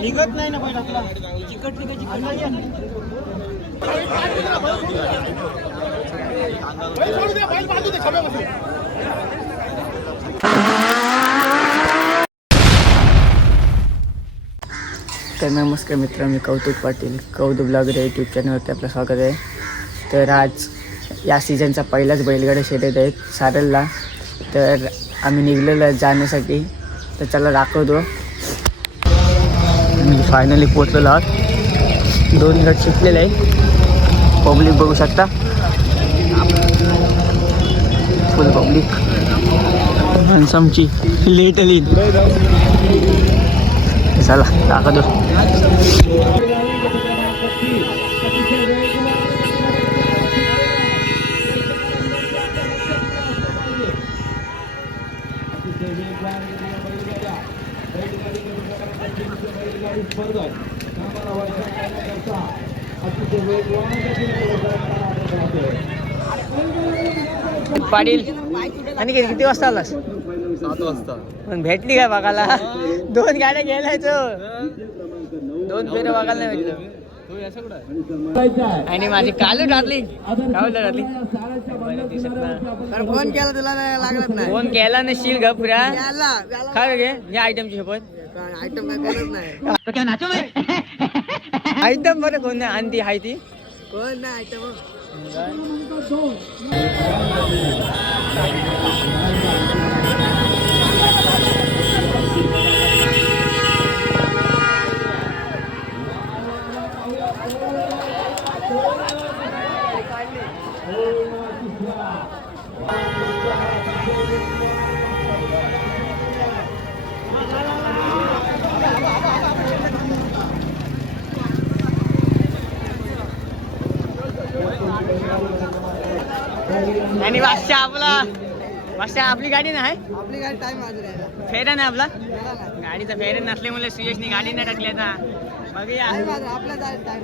निघत नाही ना पहिला आपला चिकट तर नमस्कार मित्र, मी कौतुक पाटील, कौतुक ब्लॉगर यूट्यूब चॅनलवरती आपलं स्वागत आहे. तर आज या सीझनचा पहिलाच बैलगाडा शर्यत आहे सारलला. तर आम्ही निघलेलो जाण्यासाठी, तर चला दाखवतो. मी फायनली पोचलेलो आहोत. 2 गट शिकलेले आहे. पब्लिक बघू शकता, फुल पब्लिक. हॅन्समची लेट आली. चला दाखवतो. पाटील आणि किती वाजता आलास? 7 वाजता. पण भेटली काय बघायला? 2 गाड्या गेलायचो, 2 फेऱ्या बघायला नाही भेटलं. आणि माझी काल टाकली, टाकली. फोन केला तुला नाही लागत नाही. फोन केला नशील ग पुऱ्या. काय गे या आयटमची शपथ. आयटम काय करत नाही. आयटम बरं कोण नाही आणती हाय ती कोण नाही आयटम. आणि बादशाह आपली गाडी नाही. आपली गाडी टाइम वाजला. फेरा नाही आपला. गाडीचा फेरा नसल्यामुळे सुयशनी गाडी नाही टाकली. आता बघूया आपल्या टाइम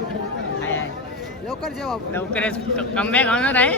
लवकर जेव्हा लवकरच कमबॅक होणार आहे.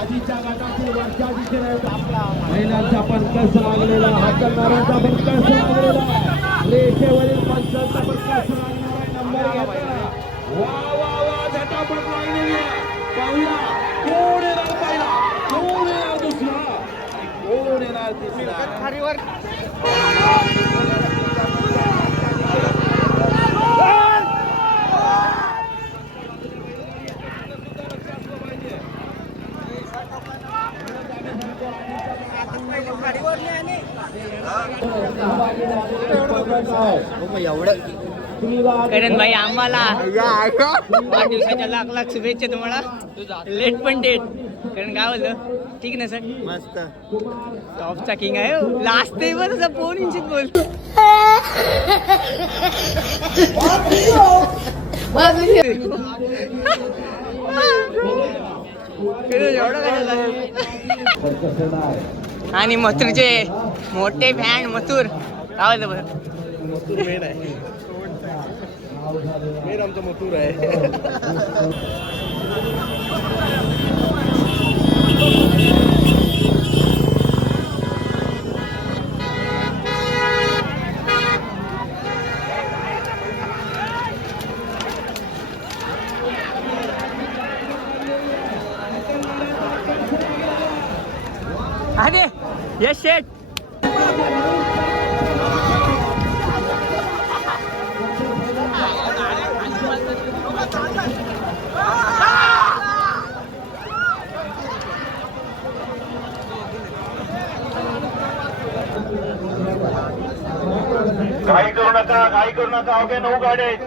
आधीच्या गटातील वरच्या दिशेने महिलांचा पण कस लागलेला, हाकलणाऱ्यांचा पण कस लागलेला, रेषेवरील पंचांचा पण कस लागणार आहे. नंबर घेतला. वा वा वा झटापट लागलेली आहे. पाहूया कोण येणार पहिला, कोण येणार दुसरा, कोण येणार तिसरा. करण भाई आम्हाला वाढदिवसाच्या लाख शुभेच्छा तुम्हाला. लेट पण डेट. कारण काय बोलतो ठीक ना सर, मस्त टॉपचा किंग आहे. लास्ट ते पण असं 4 इंचित बोलतो. आणि मथुरचे मोठे फॅन मथुर. काय बोलतो बरं? मथुर मेन आहे. मेन आमचा मथुर आहे. अरे यश शेट. घाई करू नका अवघ्या 9 गाड्या आहेत.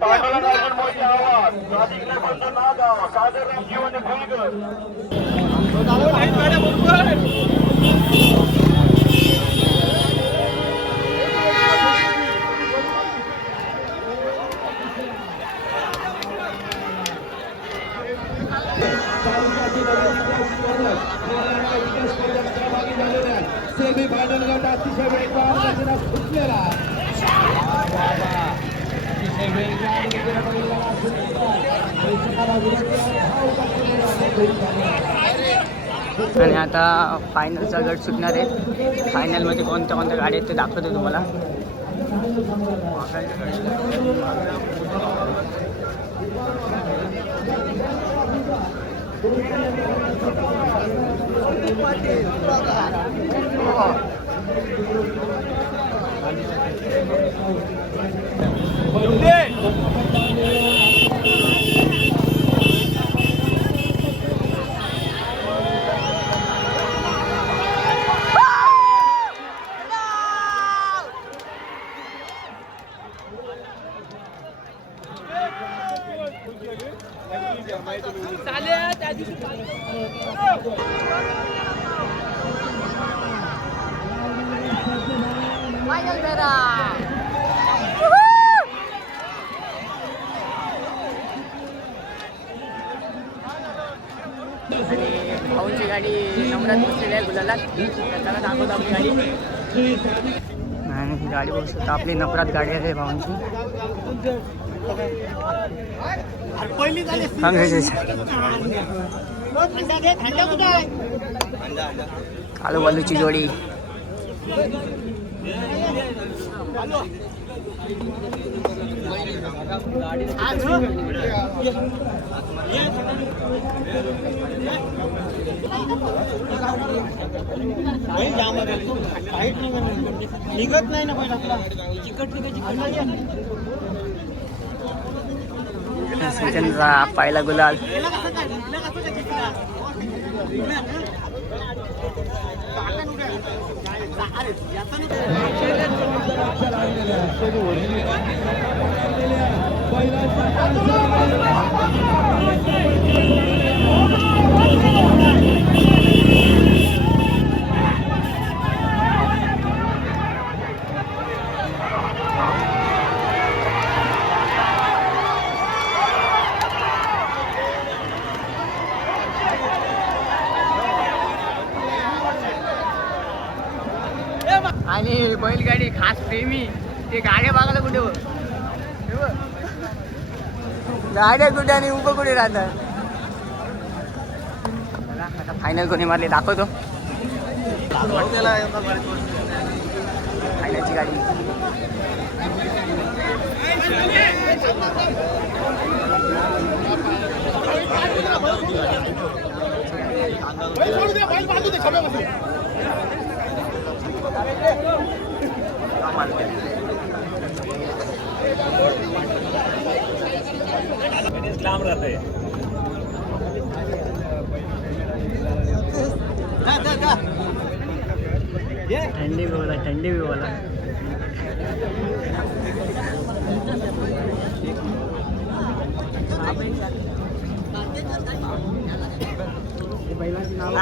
पाटाला राजन मोहिते आवाज राधिकला बंधू नागाव सागरराव जीवन फुलकर सेमी फायनल गट अतिशय वेगवान फुटलेला आणि आता फायनलचा गट सुटणार आहे. फायनलमध्ये कोणत्या कोणत्या गाड्या आहेत ते दाखवतो तुम्हाला. भाऊंची गाडी नंबरात बसलेली आहे गुलाला. त्याला दाखवतो आपली गाडी. आणि गाडी बघू शकता आपली नंबरात गाडी आहे भाऊंची. कालू बालूची जोडी. निघत नाही ना पहिला आपला चिकट सचिनचा पहिला गुलाल. आणि बैलगाडी खास प्रेमी ते गाड्या बघायला कुठे गाड्या कुठे आणि उभं कुठे राहतात. आता फायनल कोणी मारली दाखवतो. फायनलची गाडी लांब राहते. थंडी भी बोला थंडी भी बोला. बैलांची नाव